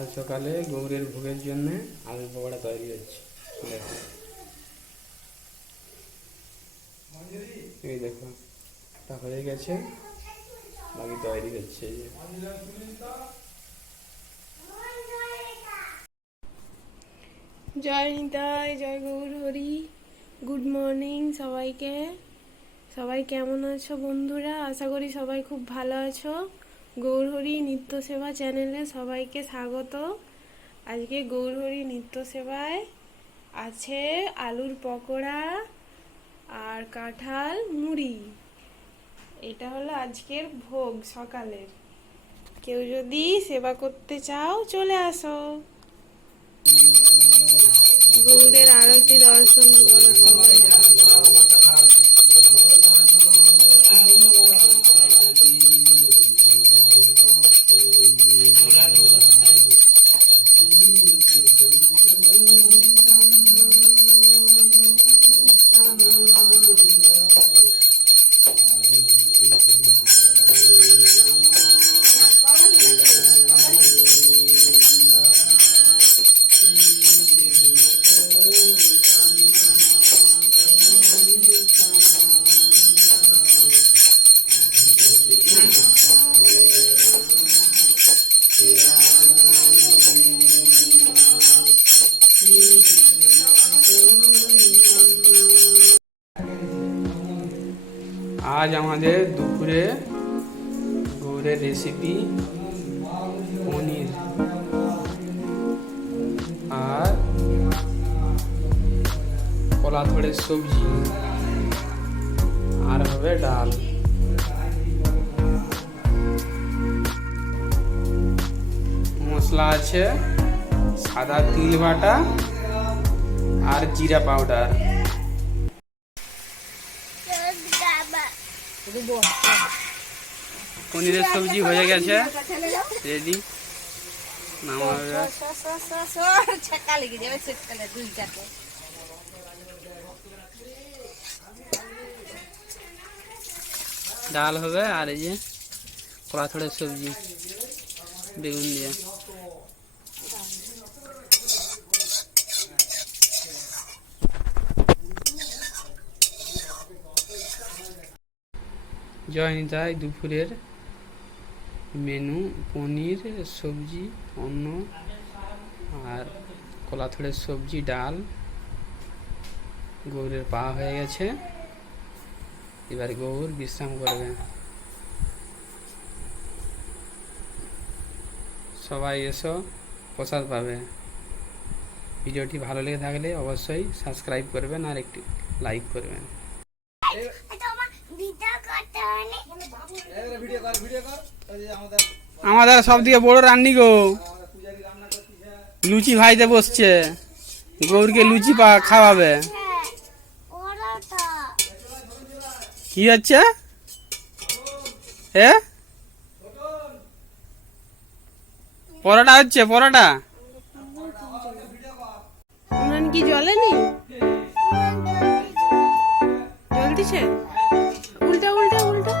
আজ সকালে গৌরের ভোগের জন্য আলু পকোড়া তৈরি হচ্ছে। দেখো, এই দেখো, তা হয়ে গেছে, বাকি তৈরি হচ্ছে। এই যে জয় নিতাই, জয় গৌর হরি। গুড মর্নিং সবাইকে। সবাই কেমন আছো বন্ধুরা? আশা করি সবাই খুব ভালো আছো। গৌর হরি নিত্য সেবা চ্যানেলে সবাইকে স্বাগত। আজকে গৌর হরি নিত্য সেবায় আছে আলুর পকোড়া আর কাঁঠাল মুড়ি। এটা হলো আজকের ভোগ সকালের। কেউ যদি সেবা করতে চাও চলে আসো, গৌরের আরতি দর্শন করো সবাই। আজ আমাদের দুপুরে গৌরের রেসিপি পনির আর কলা থোড়ের সবজি আর হবে ডাল। মশলা আছে সাদা তিল বাটা আর জিরা পাউডার। পনিরের সবজি হয়ে গেছে, রেডি। ডাল হবে আর এই যে কলা থোড়ের সবজি বেগুন দিয়ে। জয় নিতাই। দুপুরের মেনু পনির সবজি, অন্ন আর কলা থোড়ের সবজি, ডাল। গৌরের পা হয়ে গেছে, এবার গৌর বিশ্রাম করবে। সবাই এসো, প্রসাদ পাবে। ভিডিওটি ভালো লেগে থাকলে অবশ্যই সাবস্ক্রাইব করবেন আর একটি লাইক করবেন। আমাদের সব থেকে বড় রান্নি গো, লুচি ভাইতে বসছে, গৌরকে লুচি খাওয়াবে। কি হচ্ছে পরোটা হচ্ছে, পরোটা। কি জ্বলেনি? জ্বলতিছে, উল্টা উল্টা উল্টা।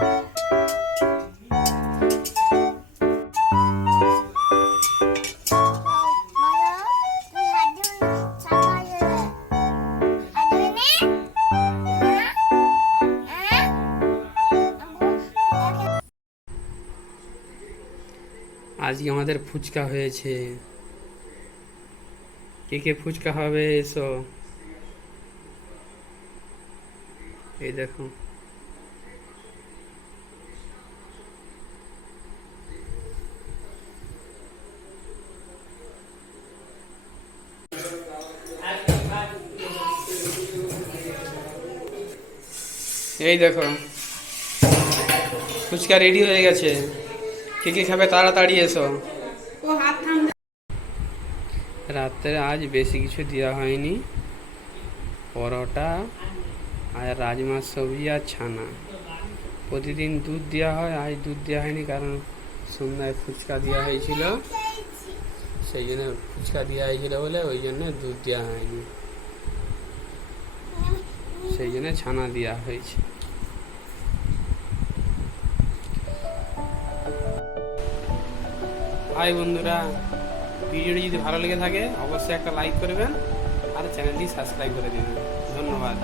আজকে আমাদের ফুচকা হয়েছে। কে কে ফুচকা হবে এসো। এই দেখো, এই দেখো ফুচকা রেডি হয়ে গেছে। কে কে খাবে তাড়াতাড়ি এসো। রাত্রে আজ বেশি কিছু দেওয়া হয়নি, পরোটা আর রাজমার সবজি আর ছানা। প্রতিদিন দুধ দেওয়া হয়, আজ দুধ দেওয়া হয়নি কারণ সন্ধ্যায় ফুচকা দেওয়া হয়েছিল, সেই জন্য ফুচকা দেওয়া হয়েছিল বলে ওই জন্য দুধ দেওয়া হয়নি, সেই জন্য ছানা দেওয়া হয়েছে। হাই বন্ধুরা, ভিডিওটি যদি ভালো লেগে থাকে অবশ্যই একটা লাইক করবেন আর চ্যানেলটি সাবস্ক্রাইব করে দেবেন। ধন্যবাদ।